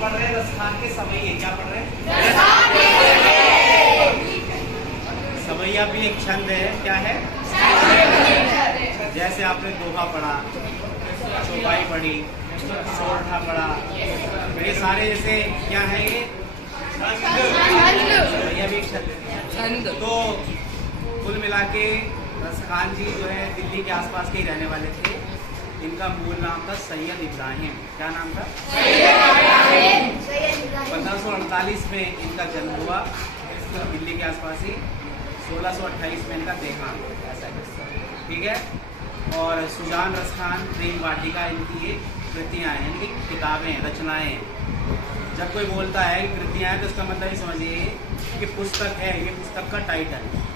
पढ़ रहे हैं रसखान के सवैये। क्या पढ़ रहे हैं? सवैया भी एक छंद है। क्या है? जैसे आपने दोहा पढ़ा, चौपाई पढ़ी, सोरठा पढ़ा, तो ये सारे जैसे क्या है? ये सवैया भी एक छंद है। तो कुल मिला के रसखान जी जो है दिल्ली के आसपास के ही रहने वाले थे। इनका मूल नाम था सैयद इब्राहिम। क्या नाम था? 1548 में इनका जन्म हुआ दिल्ली के आसपास ही। 1628 में इनका देहांत, ऐसा है, ठीक है। और सुजान रसखान प्रेम वाटिका इनकी ये कृतियाँ हैं, इनकी किताबें, रचनाएं हैं। जब कोई बोलता है कि कृतियाँ हैं तो उसका मतलब ये समझिए कि पुस्तक है, ये पुस्तक का टाइटल है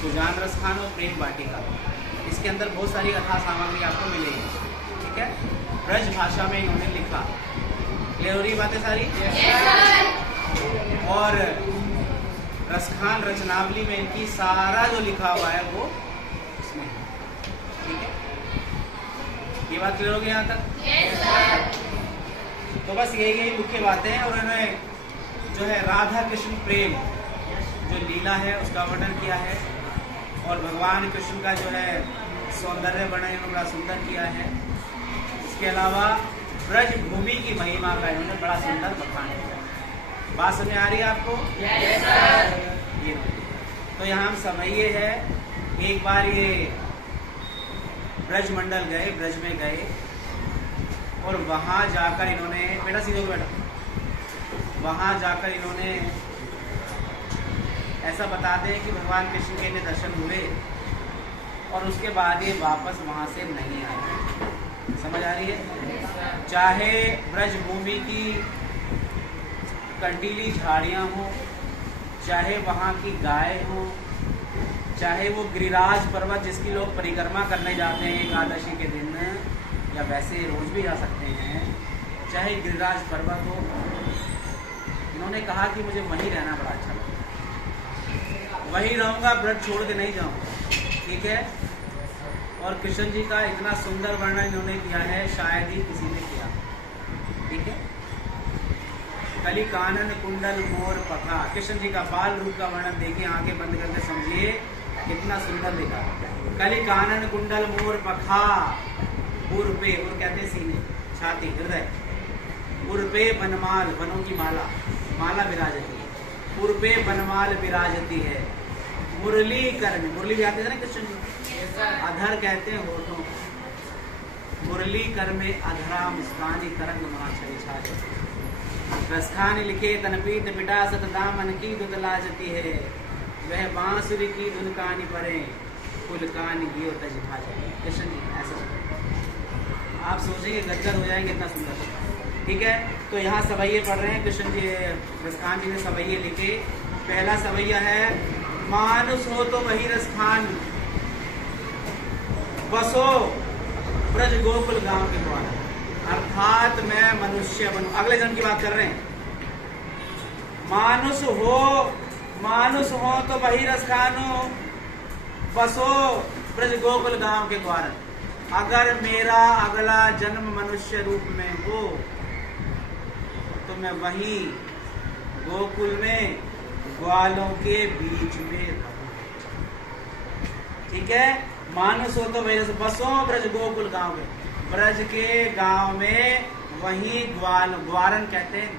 सुजान रसखान और प्रेम वाटिका। इसके अंदर बहुत सारी कथा सामग्री आपको मिलेगी, ठीक है। ब्रज भाषा में इन्होंने लिखा। क्लियर हो रही बातें सारी? और रसखान रचनावली में इनकी सारा जो लिखा हुआ है वो इसमें, ठीक है। ये बात क्लियर हो गई यहाँ तक? तो बस यही मुख्य बातें हैं। और इन्होंने जो है राधा कृष्ण प्रेम जो लीला है उसका वर्णन किया है, और भगवान कृष्ण का जो है सौंदर्य वर्णन इन्होंने बड़ा सुंदर किया है। इसके अलावा ब्रज भूमि की महिमा का इन्होंने बड़ा सुंदर बखान किया। बात समझ आ रही है आपको? ये तो यहाँ हम सवैये है। एक बार ये ब्रज मंडल गए, ब्रज में गए, और वहाँ जाकर इन्होंने, बेटा सीधे बेटा, वहाँ जाकर इन्होंने ऐसा बताते हैं कि भगवान कृष्ण के दर्शन हुए और उसके बाद ये वापस वहाँ से नहीं आए। समझ आ रही है? चाहे ब्रज भूमि की कंटीली झाड़ियाँ हों, चाहे वहाँ की गाय हो, चाहे वो गिरिराज पर्वत जिसकी लोग परिक्रमा करने जाते हैं एकादशी के दिन, या वैसे रोज भी जा सकते हैं, चाहे गिरिराज पर्वत हो, इन्होंने कहा कि मुझे वहीं रहना बड़ा अच्छा लगता है, वहीं रहूँगा, ब्रज छोड़ के नहीं जाऊँगा, ठीक है। और कृष्ण जी का इतना सुंदर वर्णन इन्होंने किया है, शायद ही किसी ने किया, ठीक है। कली कानन कुंडल मोर पखा, कृष्ण जी का बाल रूप का वर्णन देखिए, आंखें बंद करके समझिए कितना सुंदर लिखा। कली कानन कुंडल मोर पखा, उर पे, उर कहते हैं सीने, छाती, हृदय, उर पे बनमाल, बनों की माला, माला विराजती है, उर पे बनमाल विराजती है, मुरली कर्ण, मुरली भी आते थे ना कृष्ण जी, अधर कहते हैं होठों, मुरली कर में अधरा मुस्कानी तरंग महाछरी छाछ, रसखान लिखे तनपीठ पिटा सत दामन की दुतलाजती है, वह बांसुरी की धुन कानी परे, कुल कानी गियो तज भाज। कृष्ण जी ऐसा आप सोचेंगे गदगद हो जाएंगे, इतना सुंदर, ठीक है। तो यहाँ सवैये पढ़ रहे हैं, कृष्ण जी रसखान जी ने सवैये लिखे। पहला सवैया है, मानुष हो तो वही रसखान, बसो ब्रज गोकुल गांव के द्वारा, अर्थात मैं मनुष्य बनूं। अगले जन्म की बात कर रहे हैं। मानुष हो तो वही रसखानो, बसो ब्रज गोकुल गांव के द्वारा। अगर मेरा अगला जन्म मनुष्य रूप में हो तो मैं वहीं गोकुल में ग्वालों के बीच में रहूं, ठीक है। मानुष हो तो वही बसो ब्रज गोकुल गांव में, ब्रज के गांव में वहीं ग्वारन कहते हैं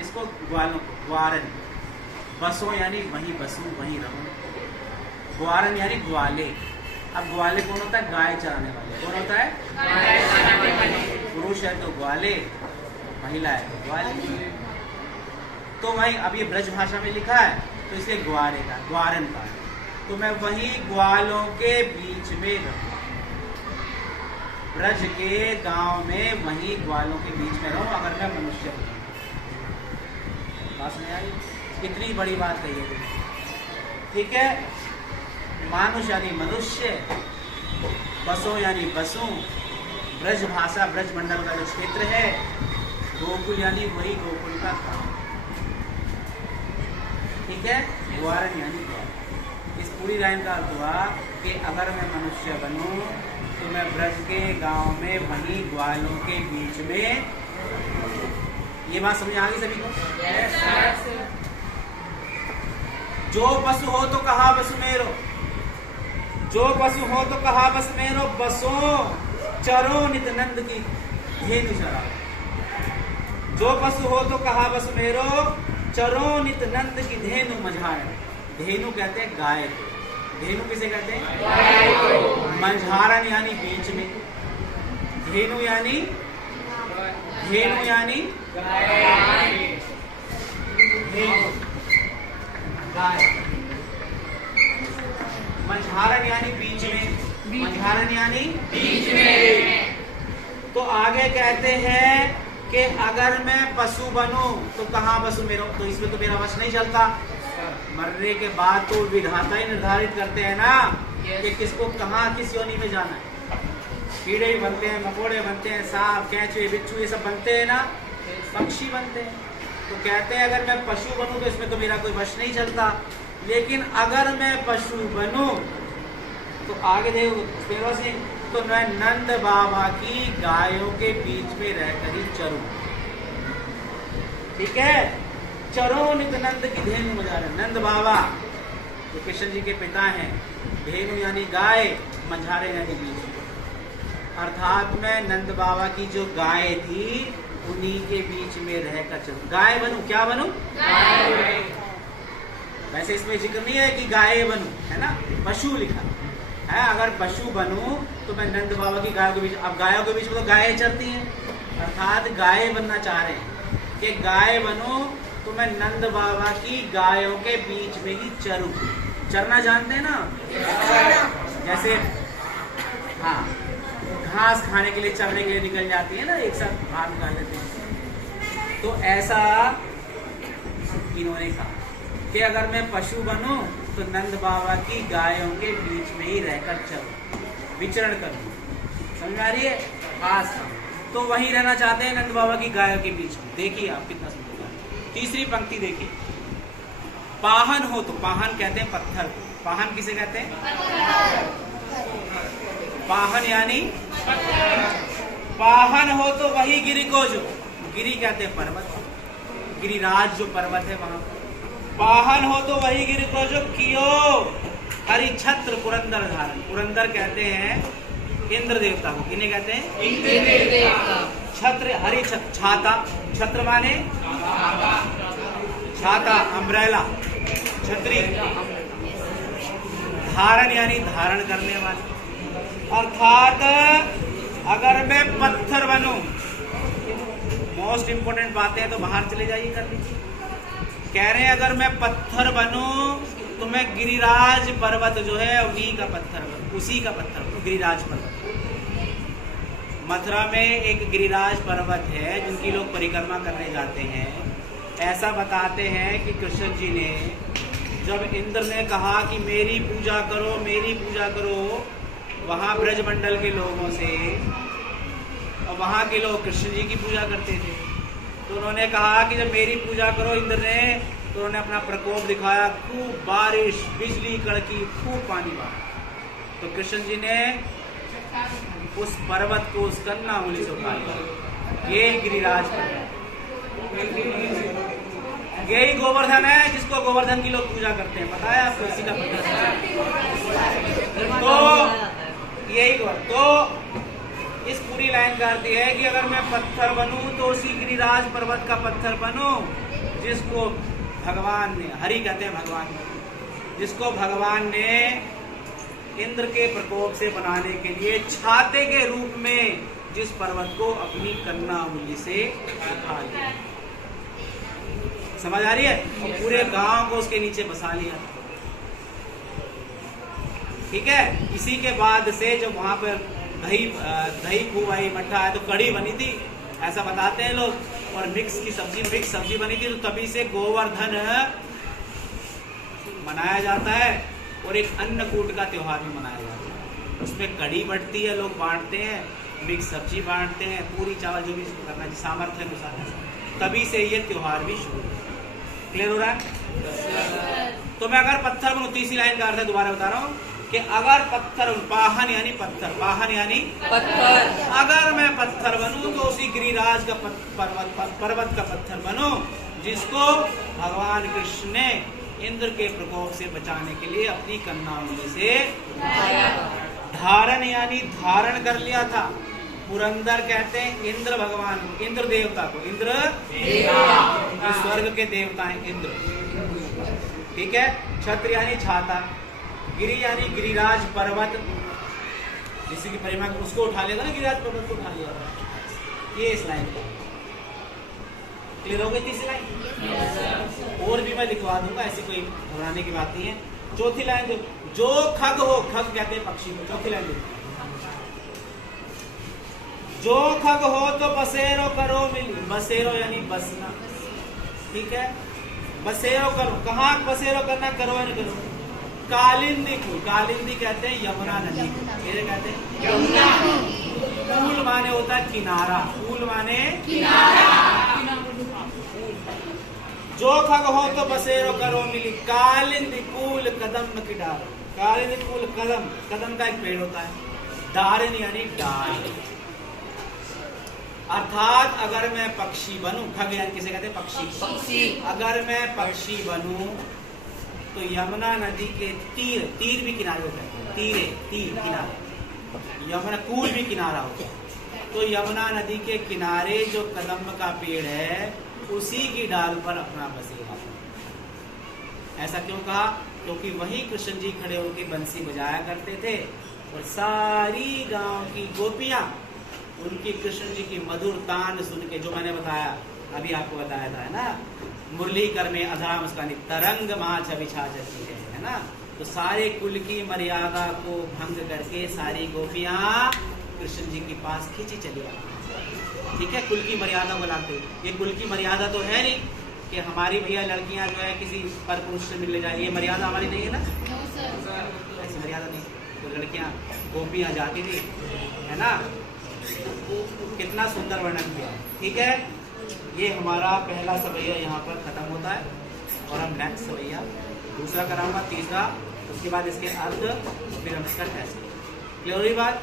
इसको, ग्वालों को ग्वारन, बसो यानी वहीं बसूं, वहीं रहूं, ग्वारन यानी ग्वाले। अब ग्वाले कौन होता है? गाय चराने वाले। कौन होता है? पुरुष है तो ग्वाले, महिला है तो ग्वाले। तो वही, अब ये ब्रज भाषा में लिखा है तो इसलिए ग्वारे का, ग्वारन का, तो मैं वही ग्वालों के बीच में रहूं, ब्रज के गांव में वही ग्वालों के बीच में रहूं, अगर मैं मनुष्य हूं। बात नहीं आई? इतनी बड़ी बात कही है, ठीक है। मानुष यानी मनुष्य, बसो यानी बसों, ब्रज भाषा ब्रज मंडल का जो क्षेत्र है, गोकुल यानी वही गोकुल का गांव, ठीक है। ग्वारन यानी ग्वारन। इस पूरी लाइन का अर्थ हुआ कि अगर मैं मनुष्य बनूं तो मैं ब्रज के गांव में वहीं ग्वालों के बीच में, ये बात समझ आ गई सभी को? जो पशु हो तो कहा बसु मेरो, जो पशु हो तो कहा बस मेरो, बसो चरो नित नंद की धेनु चरा। जो पशु हो तो कहा बस मेरो, चरो नित नंद की धेनु मझारण। धेनु कहते हैं गाय को। धेनु किसे कहते हैं? मझारण यानी बीच में। धेनु यानी गाय। मझारण यानी बीच में। मझारण यानी बीच में। तो आगे कहते हैं कि अगर मैं पशु बनूं तो कहाँ बसु मेरो, तो इसमें तो मेरा वश नहीं चलता। मरने के बाद तो विधाता ही निर्धारित करते हैं ना कि किसको कहाँ किस योनि में जाना है। कीड़े ही बनते हैं, मकोड़े बनते हैं, सांप कैंचुए बिच्छू ये सब बनते हैं ना, पक्षी बनते हैं। तो कहते हैं अगर मैं पशु बनूं तो इसमें तो मेरा कोई वश नहीं चलता, लेकिन अगर मैं पशु बनूं तो आगे देखो से तो मैं नंद बाबा की गायों के बीच में रहकर ही चरूं। ठीक है, चरो नित नंद की धेनु मझारण। नंद बाबा जो कृष्ण जी के पिता हैं, धेनु यानी गाय, मझारे यानी बीच। अर्थात मैं नंद बाबा की जो गाय थी उन्हीं के बीच में रहकर चलूं। गाय बनूं, क्या बनूं? गाय। वैसे इसमें जिक्र नहीं है कि गाय बनूं, है ना, पशु लिखा है। अगर पशु बनूं तो मैं नंद बाबा की गायों के बीच, अब गायों के बीच में तो गायें चरती हैं, अर्थात गाय बनना चाह रहे हैं कि गाय बनूं तो मैं नंद बाबा की गायों के बीच में ही चरूं। चरना जानते हैं ना, जैसे हाँ घास खाने के लिए चरने के लिए निकल जाती है ना, एक साथ बाहर निकाल लेते हैं। तो ऐसा इन्होंने कहा कि अगर मैं पशु बनूं तो नंद बाबा की गायों के बीच में ही रहकर चलूं, विचरण करूं। समझ आ रही है? खास तो वहीं रहना चाहते हैं नंद बाबा की गायों के बीच में। देखिए आप कितना सुंदर। तीसरी पंक्ति देखिए, पाहन हो तो, पाहन कहते हैं पत्थर को। पाहन किसे कहते हैं? पाहन यानी पाहन हो तो वही गिरि को, जो गिरि कहते हैं पर्वत, गिरिराज जो पर्वत है वहां। पाहन हो तो वही गिरि को जो कियो हरि छत्र पुरंदर धारण। पुरंदर कहते हैं इंद्र देवता को। किन्हें कहते हैं? इंद्र देवता। छत्र हरि छाता, छत्र माने छाता, अम्ब्रेला, छतरी। धारण यानी धारण करने वाले। अर्थात अगर मैं पत्थर बनूं, मोस्ट इंपोर्टेंट बातें हैं तो बाहर चले जाइए कर लीजिए। कह रहे हैं अगर मैं पत्थर बनूं तो मैं गिरिराज पर्वत जो है उन्हीं का पत्थर बनूं, उसी का पत्थर बनूं, गिरिराज पर्वत। मथुरा में एक गिरिराज पर्वत है जिनकी लोग परिक्रमा करने जाते हैं। ऐसा बताते हैं कि कृष्ण जी ने जब इंद्र ने कहा कि मेरी पूजा करो, मेरी पूजा करो, वहाँ ब्रजमंडल के लोगों से, और वहाँ के लोग कृष्ण जी की पूजा करते थे, तो उन्होंने कहा कि जब मेरी पूजा करो इंद्र ने, तो उन्होंने अपना प्रकोप दिखाया, खूब बारिश, बिजली कड़की, खूब पानी बहा। तो कृष्ण जी ने उस पर्वत को उस कन्ना उंगली से उठा लिया। ये गिरिराज पर्वत, यही गोवर्धन है जिसको गोवर्धन की लोग पूजा करते हैं, पता है आपको? इसी का तो यही तो इस पूरी लाइन का अर्थ है कि अगर मैं पत्थर बनूं तो उसी गिरिराज पर्वत का पत्थर बनूं जिसको भगवान ने, हरि कहते हैं भगवान, जिसको भगवान ने इंद्र के प्रकोप से बनाने के लिए छाते के रूप में जिस पर्वत को अपनी कन्ना उंगली से उठा लिया। समझ आ रही है? और पूरे गांव को उसके नीचे बसा लिया। ठीक है, इसी के बाद से जब वहां पर दही खूब आई, मट्ठा आया, तो कढ़ी बनी थी, ऐसा बताते हैं लोग, और मिक्स सब्जी बनी थी। तो तभी से गोवर्धन मनाया जाता है, और एक अन्नकूट का त्योहार भी मनाया जाता है। उसमें कढ़ी बढ़ती है, लोग बांटते हैं, मिक्स सब्जी बांटते हैं, पूरी चावल जो भी करना सामर्थ्य अनुसार, तभी से ये त्योहार भी शुरू है। क्लियर हो रहा है? तो मैं अगर पत्थर बनूं, तीसरी लाइन का अर्थ है, दोबारा बता रहा हूँ, कि अगर पत्थर, पाहन यानी पत्थर, पाहन यानी पत्थर, अगर मैं पत्थर बनूं तो उसी गिरिराज का पर्वत का पत्थर बनूं जिसको भगवान कृष्ण ने इंद्र के प्रकोप से बचाने के लिए अपनी कन्नाउंगली से धारण यानी धारण कर लिया था। पुरंदर कहते हैं इंद्र भगवान, इंद्र देवता को, इंद्र देवता स्वर्ग के देवता हैं इंद्र, ठीक है। छत्र यानी छाता, गिरि यानी गिरिराज पर्वत, जिसकी परिमा उसको उठा लिया था ना, गिरिराज पर्वत को उठा लिया था। ये इस लाइन को क्लियर हो गई। तीसरी लाइन और भी मैं लिखवा दूंगा, ऐसी कोई घबराने की बात नहीं है। चौथी लाइन जो खग हो, खग कहते हैं पक्षी को। चौथी लाइन जो खग हो तो बसेरो करो मिली, बसेरो यानी बसना, ठीक है। बसेरो करो, कहाँ बसेरो करना, करो या नहीं करो। कालिंदी कूल, कालिंदी कहते हैं यमुना नदी को, कहते हैं यमुना। कूल माने होता है किनारा, कूल माने किनारा। जो खग हो तो बसेरो करो मिली, कालिंदी कूल कदम की डाल, कालिंदी कूल कदम, कदम का एक पेड़ होता है, डारिन यानी डाल। अर्थात अगर मैं पक्षी बनूं, खग यानी किसे कहते हैं पक्षी, अगर मैं पक्षी बनूं तो यमुना नदी के तीर, तीर भी किनारे होते हैं, तीरे, तीर किनारे, यमुना कूल भी किनारा होता है। तो यमुना नदी के किनारे जो कदम का पेड़ है उसी की डाल पर अपना बसेरा। ऐसा क्यों कहा? क्योंकि वही कृष्ण जी खड़े होकर बंसी बजाया करते थे और सारी गांव की गोपियां उनकी कृष्ण जी की मधुर तान सुन के, जो मैंने बताया अभी आपको बताया था, है ना, मुरली कर में अधरा मुस्कानी तरंग माछ बिछा जाती है ना। तो सारे कुल की मर्यादा को भंग करके सारी गोपियां कृष्ण जी के पास खींची चली आती, ठीक है, कुल की मर्यादा को लाते। ये कुल की मर्यादा तो है नहीं कि हमारी भैया लड़कियां जो है किसी पर पुरुष से मिलने जाए, ये मर्यादा हमारी नहीं है ना, ऐसी मर्यादा नहीं। तो लड़कियां गोपियां जाती थी, है ना, कितना सुंदर वर्णन किया, ठीक है। ये हमारा पहला सवैया यहाँ पर खत्म होता है और हम नेक्स्ट सवैया दूसरा कराऊंगा, तीसरा, उसके बाद इसके अर्थ, फिर हम इसका टेस्ट। क्लियर हुई बात?